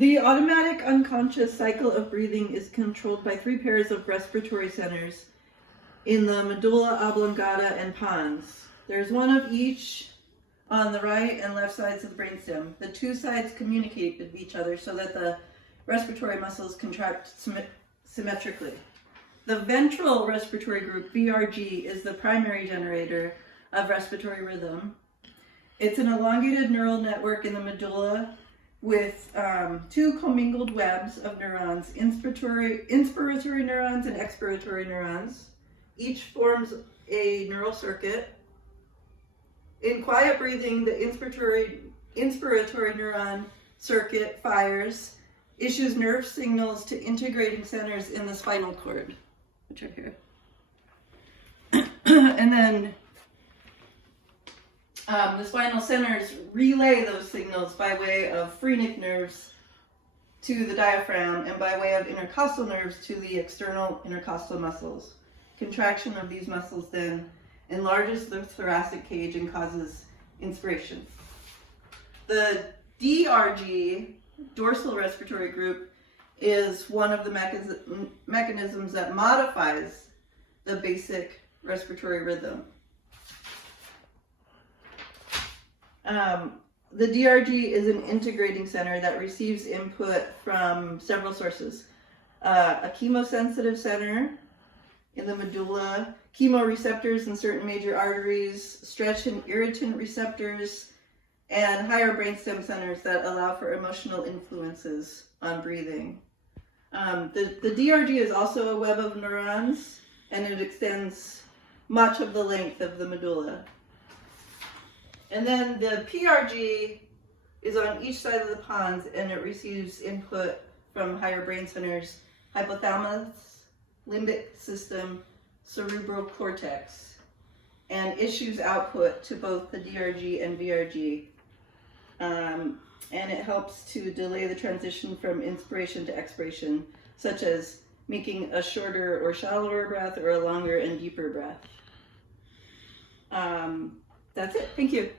The automatic unconscious cycle of breathing is controlled by 3 pairs of respiratory centers in the medulla oblongata and pons. There's one of each on the right and left sides of the brainstem. The 2 sides communicate with each other so that the respiratory muscles contract symmetrically. The ventral respiratory group, VRG, is the primary generator of respiratory rhythm. It's an elongated neural network in the medulla with 2 commingled webs of neurons, inspiratory neurons and expiratory neurons. Each forms a neural circuit. In quiet breathing, the inspiratory neuron circuit fires, issues nerve signals to integrating centers in the spinal cord, which are here. And then the spinal centers relay those signals by way of phrenic nerves to the diaphragm and by way of intercostal nerves to the external intercostal muscles. Contraction of these muscles then enlarges the thoracic cage and causes inspiration. The DRG, dorsal respiratory group, is one of the mechanisms that modifies the basic respiratory rhythm. The DRG is an integrating center that receives input from several sources. A chemosensitive center in the medulla, chemoreceptors in certain major arteries, stretch and irritant receptors, and higher brainstem centers that allow for emotional influences on breathing. The DRG is also a web of neurons, and it extends much of the length of the medulla. And then the PRG is on each side of the pons, and it receives input from higher brain centers, hypothalamus, limbic system, cerebral cortex, and issues output to both the DRG and VRG. And it helps to delay the transition from inspiration to expiration, such as making a shorter or shallower breath or a longer and deeper breath. That's it. Thank you.